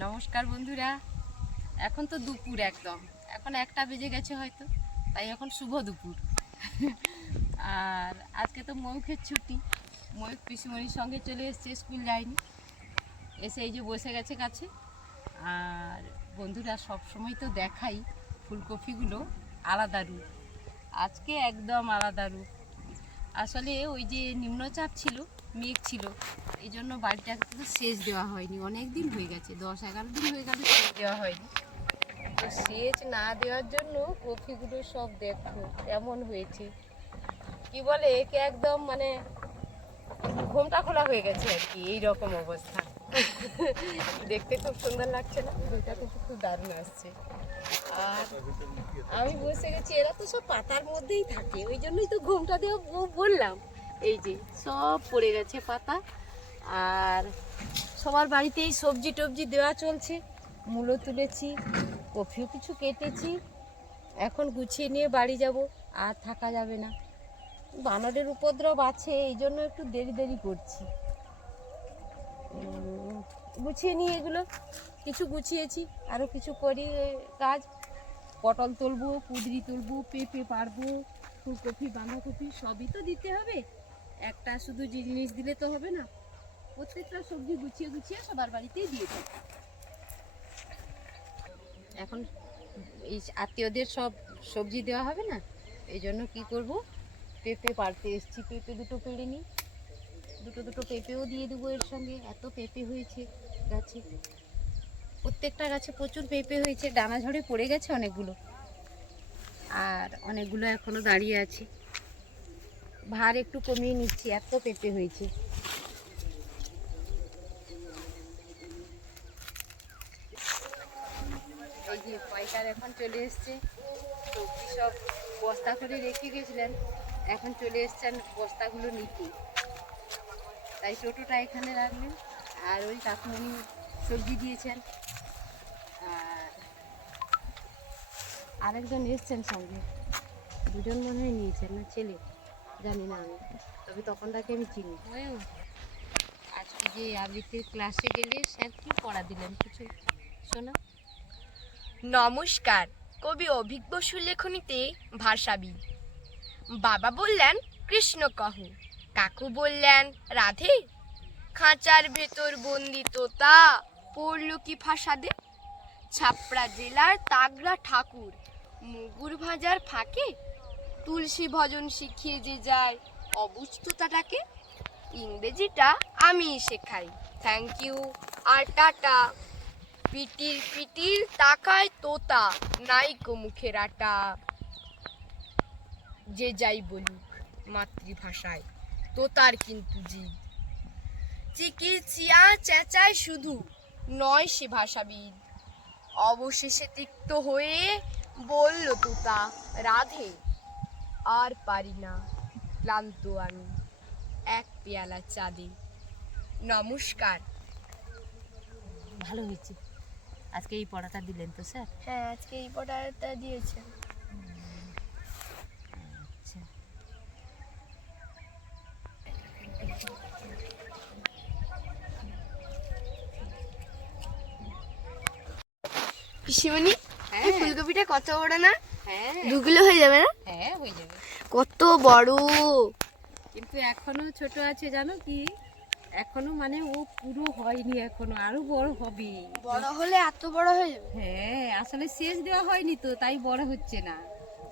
নমস্কার বন্ধুরা। এখন তো দুপুর একদম, এখন 1টা বেজে গেছে হয়তো, তাই এখন শুভ দুপুর। আর আজকে তো ময়ূখের ছুটি, ময়ূখ পিসিমণির সঙ্গে চলে এসছে, স্কুল যায়নি, এসে এই যে বসে গেছে কাছে। আর বন্ধুরা সব সময় তো দেখাই ফুলকপিগুলো আলাদা রূপ, আজকে একদম আলাদা রূপ। আসলে ওই যে নিম্নচাপ ছিল, মেঘ ছিল, এই জন্য বাড়িটা কিন্তু সেচ দেওয়া হয়নি, অনেক দিন হয়ে গেছে, 10-11 দিন হয়ে গেল সেচ দেওয়া হয়নি। তো সেচ না দেওয়ার জন্য কপিগুলো সব দেখো এমন হয়েছে, কি বলে একে একদম মানে ঘোমটা খোলা হয়ে গেছে আর কি, এইরকম অবস্থা। দেখতে খুব সুন্দর লাগছে না? ফুলটা কিন্তু খুব দারুণ আসছে। আর আমি বসে গেছি, এরা তো সব পাতার মধ্যেই থাকে, ওই জন্যই তো ঘুমটা দেওয়া বললাম। এই যে সব পড়ে গেছে পাতা। আর সবার বাড়িতেই সবজি টবজি দেওয়া চলছে, মূলো তুলেছি, কফিও কিছু কেটেছি, এখন গুছিয়ে নিয়ে বাড়ি যাব, আর থাকা যাবে না, বানরের উপদ্রব আছে, এই জন্য একটু দেরি দেরি করছি। গুছিয়ে নিয়ে এগুলো কিছু গুছিয়েছি, আরও কিছু করি কাজ, পটল তুলবো, কুঁদরি তুলবো, পেঁপে পারবো, ফুলকপি বাঁধাকপি সবই তো দিতে হবে, একটা শুধু জিনিস দিলে তো হবে না, প্রত্যেকটা সবজি গুছিয়ে গুছিয়ে সবার বাড়িতেই দিয়ে দেবো। এখন এই আত্মীয়দের সব সবজি দেওয়া হবে না, এই জন্য কী করব, পেঁপে পাড়তে এসেছি, পেঁপে দুটো পেড়ে নিই, দুটো পেঁপেও দিয়ে দেবো এর সঙ্গে, এত পেঁপে হয়েছে গাছে, প্রত্যেকটা গাছে প্রচুর পেঁপে হয়েছে, ডানা ঝড়ে পড়ে গেছে অনেকগুলো, আর অনেকগুলো এখনো দাঁড়িয়ে আছে, ভার একটু কমিয়ে নিচ্ছি, এত পেঁপে হয়েছে। এই যে পাইকার এখন চলে এসছে, সবজি সব বস্তা করে রেখে গেছিলেন, এখন চলে এসছেন বস্তাগুলো নিতে, তাই টোটোটা এখানে রাখলেন। আর ওই কাকুমণি সবজি দিয়েছেন, আর আরেকজন এসছেন সঙ্গে, দুজন মনে হয় নিয়েছেন, না ছেলে জানি না আমি, তবে তখন তাকে আমি চিনি। আজকে যে আবৃত্তির ক্লাসে গেলে স্যার কি পড়া দিলেন কিছু শোনা? নমস্কার। কবি অভিজ্ঞ সুলেখনীতে ভাষাবি। বাবা বললেন কৃষ্ণ কহ, কাকু বললেন রাধে, খাঁচার ভেতর বন্দি তোতা পড়ল কি ফাঁসাদে। ছাপড়া জেলার তাগড়া ঠাকুর মুগুর ভাজার ফাঁকে তুলসী ভজন শিখিয়ে যে যায় অবুঝ তোতাটাকে। ইংরেজিটা আমি শেখাই, থ্যাংক ইউ আর টাটা। পিটির পিটির তাকায় তোতা, নাইকো মুখের আটা। যে যাই বলুক মাতৃভাষায়, তোতার কিন্তু জিদ। চিকিৎসিয়া চেঁচায় শুধু, নয় সে ভাষাবিদ। অবশেষে তিক্ত হয়ে বলল তোতা, রাধে আর পারি না, ক্লান্ত আমি, এক পেয়ালা চা দে। নমস্কার। ভালো হয়েছে, আজকে এই পড়াটা দিলেন তো স্যার? হ্যাঁ, আজকে এই পড়াটা দিয়েছেন। আচ্ছা, পিসিমণি, হ্যাঁ এই ফুলকপিটা কত বড় না? হ্যাঁ 2 কিলো হয়ে যাবে না? হ্যাঁ হয়ে যাবে, কত বড়! কিন্তু এখনো ছোট আছে জানো কি, এখনো মানে ও পুরো হয়নি, এখনো আরো বড় হবে। বড় হলে এত বড় হয়ে যাবে? হ্যাঁ, আসলে সেচ দেওয়া হয়নি তো তাই বড় হচ্ছে না,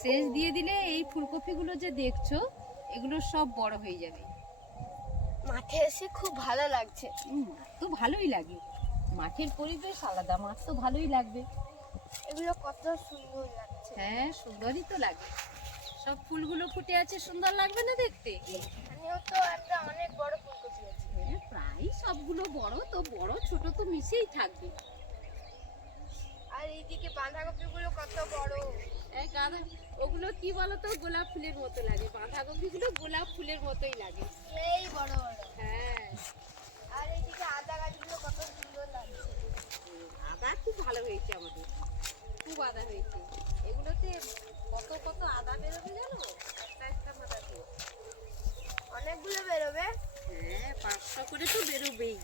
সেচ দিয়ে দিলে এই ফুলকপিগুলো যে দেখছো এগুলো সব বড় হয়ে যাবে। মাঠে এসে খুব ভালো লাগছে। মাঠ তো ভালোই লাগে, মাঠের পরিবেশ আলাদা, মাঠ তো ভালোই লাগবে। এগুলো কত সুন্দর লাগছে। হ্যাঁ সুন্দরই তো লাগে, সব ফুলগুলো ফুটে আছে, সুন্দর লাগবে না দেখতে? এখানেও তো একটা অনেক বড় ফুলকপি আছে। হ্যাঁ প্রায় সবগুলো বড় তো, বড় ছোট তো মিশেই থাকবে। আর এইদিকে বাঁধাকপিগুলো কত বড়! এই গাঁদা, ওগুলো কি বলতো, গোলাপ ফুলের মতো লাগে, বাঁধাকপিগুলো গোলাপ ফুলের মতোই লাগে। এই বড় বড়। হ্যাঁ, আর এইদিকে আদা গাছগুলো কত সুন্দর লাগছে। আদা খুব ভালো হয়েছে আমাদের, খুব আদা হয়েছে, এগুলোতে কত কত আদা বেরোবে জানো, একটা একটা মাথাতে। অনেকগুলো বেরোবে। হ্যাঁ 500 করে তো বেরোবেই।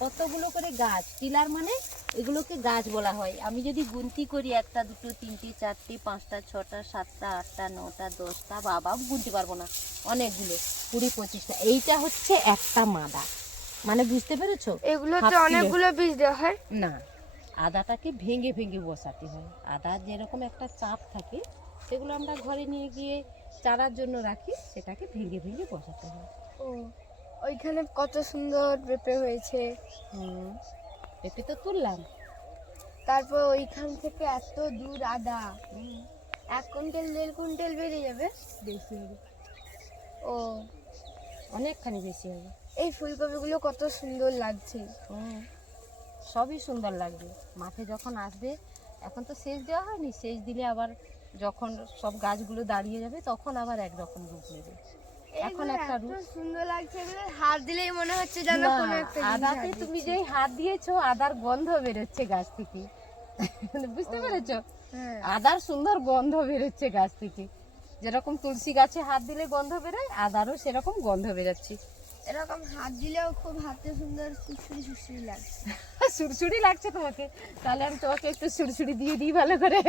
কতগুলো করে গাছ, টিলার মানে এগুলোকে গাছ বলা হয়। আমি যদি গুনতি করি 1টা 2টো 3টে 4টে 5টা 6টা 7টা 8টা 9টা 10টা, বাবা গুনতে পারবো না, অনেকগুলো, 20-25টা। এইটা হচ্ছে একটা মাদা, মানে বুঝতে পেরেছো? এগুলোতে হাফ কিলো। অনেকগুলো বীজ দেওয়া হয়। না, আদাটাকে ভেঙে ভেঙে বসাতে হয়। আদার যেরকম একটা চাপ থাকে, সেগুলো আমরা ঘরে নিয়ে গিয়ে চারার জন্য রাখি, সেটাকে ভেঙে ভেঙে বসাতে হয়। ও, ওইখানে কত সুন্দর পেঁপে হয়েছে। পেঁপে তো তুললাম। তারপর ওইখান থেকে এত দূর আদা, 1 কুইন্টাল 1.5 কুইন্টাল বেরিয়ে যাবে। বেশি হবে, ও, অনেকখানি বেশি হবে। এই ফুলকপিগুলো কত সুন্দর লাগছে। সবই সুন্দর লাগবে মাঠে যখন আসবে। এখন তো সেচ দেওয়া হয়নি, সেচ দিলে আবার যখন সব গাছগুলো দাঁড়িয়ে যাবে তখন আবার একরকম রূপ নেবে। এখন একটা এত রূপ। সুন্দর লাগছে, এগুলো হাত দিলেই মনে হচ্ছে যেন না, কোনো একটা জিনিস আদাতে হাত তুমি দিচ্ছি। যেই হাত দিয়েছো, আদার গন্ধ বেরোচ্ছে গাছ থেকে। বুঝতে পেরেছো? হ্যাঁ, আদার সুন্দর গন্ধ বেরোচ্ছে গাছ থেকে। যেরকম তুলসী গাছে হাত দিলে গন্ধ বেরোয়, আদারও সেরকম গন্ধ বেরোচ্ছে। এরকম হাত দিলেও খুব হাতে সুন্দর সুসুরি সুসুরি লাগছে। সুরসুরি লাগছে তোমাকে? তাহলে আমি তোমাকে একটু সুরসুরি দিয়ে দিই, ভালো করে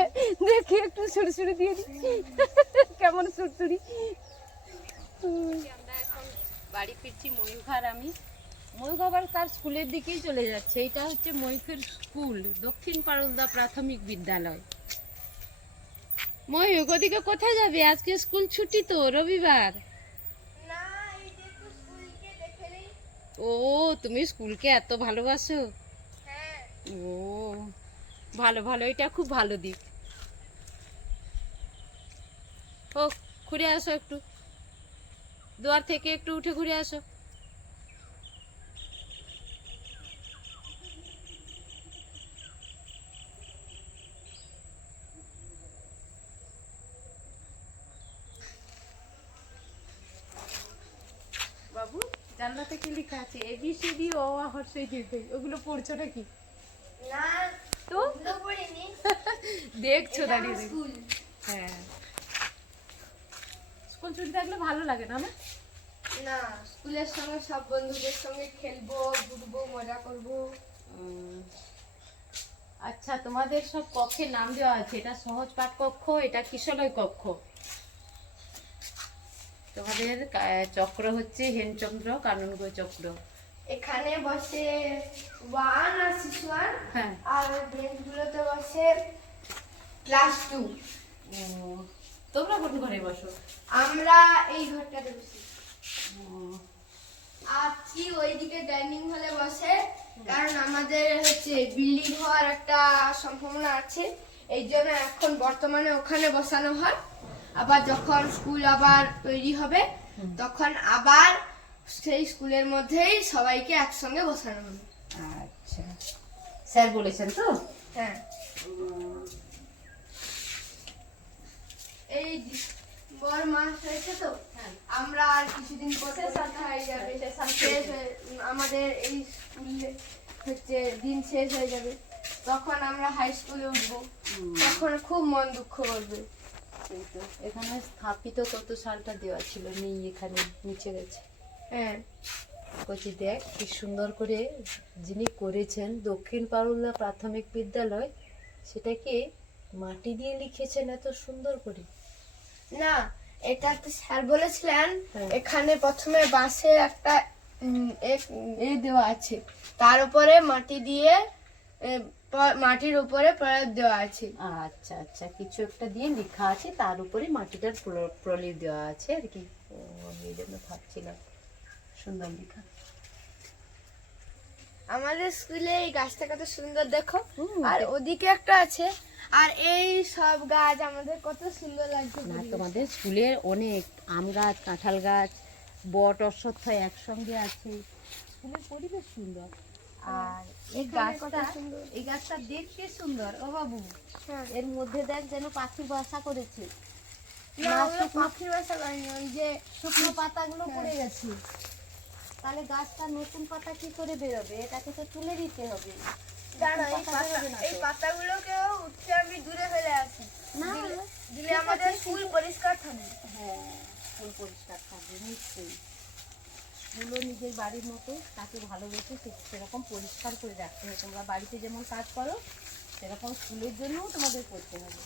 দেখি, একটু সুরসুরি দিয়ে দিই কেমন সুরসুরি। আমরা এখন বাড়ি ফিরছি, ময়ূখ আর আমি। ময়ূখ আবার তার স্কুলের দিকেই চলে যাচ্ছে। এটা হচ্ছে ময়ূখের স্কুল, দক্ষিণ পারুলদা প্রাথমিক বিদ্যালয়। ময়ূখ, ওদিকে কোথায় যাবে? আজকে স্কুল ছুটি তো, রবিবার। না, এই যে একটু স্কুলকে দেখে নেই। ও, তুমি স্কুলকে এত ভালোবাসো? হ্যাঁ, ও, ভালো ভালো, এটা খুব ভালো দিক। হোক, ঘুরে আসো একটু, দুয়ার থেকে একটু উঠে ঘুরে আসো। বাবু, জানলাতে কি লেখা আছে? ABCD ও আ হর্ষই দীর্ঘই, ওগুলো পড়ছো নাকি? না, তো ওগুলো পড়িনি। দেখছো এটা দাঁড়িয়ে আমার দাঁড়িয়ে। স্কুল। হ্যাঁ, স্কুল ছুটি থাকলে ভালো লাগে না? না, না, স্কুলের সঙ্গে সব বন্ধুদের সঙ্গে খেলবো, ঘুরবো, মজা করবো। উম, আচ্ছা, তোমাদের সব কক্ষের নাম দেওয়া আছে। এটা সহজ পাঠ কক্ষ, এটা কিশলয় কক্ষ। তোমাদের চক্র হচ্ছে হেমচন্দ্র কাননগো চক্র। এখানে বসে 1 আর 6 হ্যাঁ। আর বেঞ্চগুলোতে বসে ক্লাস 2। ও, তোমরা কোন ঘরে বসো? আমরা এই ঘরটাতে বসি। ও, আর ঠিক ওইদিকে ডাইনিং হলে বসে, কারণ আমাদের হচ্ছে বিল্ডিং হওয়ার একটা সম্ভাবনা আছে, এই জন্য এখন বর্তমানে ওখানে বসানো হয়। আবার যখন স্কুল আবার তৈরি হবে, তখন আবার সেই স্কুলের মধ্যেই সবাইকে একসঙ্গে বসানো হবে। আচ্ছা, স্যার বলেছেন তো? হ্যাঁ, উম, এই বড় মাস হয়েছে তো, হ্যাঁ। আমরা আর কিছুদিন পর পরীক্ষা হয়ে যাবে, শেষ আমাদের এই স্কুলে হচ্ছে দিন শেষ হয়ে যাবে, তখন আমরা হাই স্কুলে উঠবো। তখন খুব মন দুঃখ করবে। এই তো, এখানে স্থাপিত কত সালটা দেওয়া ছিল, নেই, এখানে নিচে গেছে। হ্যাঁ, কচি দেখ কি সুন্দর করে যিনি করেছেন দক্ষিণ পারুল্লা প্রাথমিক বিদ্যালয়, সেটাকে মাটি দিয়ে লিখেছেন এত সুন্দর করে। না, এটা তো স্যার বলেছিলেন হ্যাঁ। এখানে প্রথমে বাঁশে একটা এ দেওয়া আছে, তার উপরে মাটি দিয়ে মাটির উপরে প্রলেপ দেওয়া আছে। আচ্ছা আচ্ছা, কিছু একটা দিয়ে লেখা আছে, তার উপরে মাটিটার প্রলেপ দেওয়া আছে আর কি। ও, আমি এই জন্য ভাবছিলাম, সুন্দর লেখা। আমাদের স্কুলে এই গাছটা কত সুন্দর দেখো, হুম, আর ওদিকে একটা আছে, আর এই সব গাছ আমাদের কত সুন্দর লাগছে। না, তোমাদের স্কুলের অনেক আম গাছ, কাঁঠাল গাছ, বট, অশ্বত্থ একসঙ্গে আছে। স্কুলের পরিবেশ সুন্দর। আর এই এখানে কত গাছটা, সুন্দর। এই গাছটা দেখতে সুন্দর। ও বাবু, হ্যাঁ। এর মধ্যে দেখ যেন পাখি বাসা করেছে। না, না, ওগুলো পাখির বাসা করেনি, ওই যে শুকনো পাতাগুলো হ্যাঁ। পড়ে গেছে। তাহলে গাছটা নতুন পাতা কি করে বেরোবে? এটাকে তো তুলে দিতে হবে। দাঁড়া, নতুন পাতা বেরোবে না এই তো। পাতাগুলোকেও উঠতে আমি দূরে ফেলে আসি, না, দিলে আমাদের স্কুল পরিষ্কার থাকবে। হ্যাঁ, ফুল পরিষ্কার থাকবে নিশ্চয়ই। ফুলও নিজের বাড়ির মতো, তাকে ভালোবেসে সেরকম পরিষ্কার করে রাখতে হবে। তোমরা বাড়িতে যেমন কাজ করো সেরকম ফুলের জন্যও তোমাদের করতে হবে।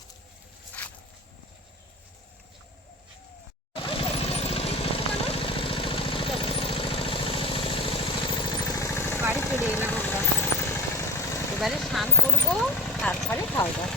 বাড়ি চলে এলাম আমরা, এবারে স্নান করবো, তারপরে খাওয়া দাওয়া।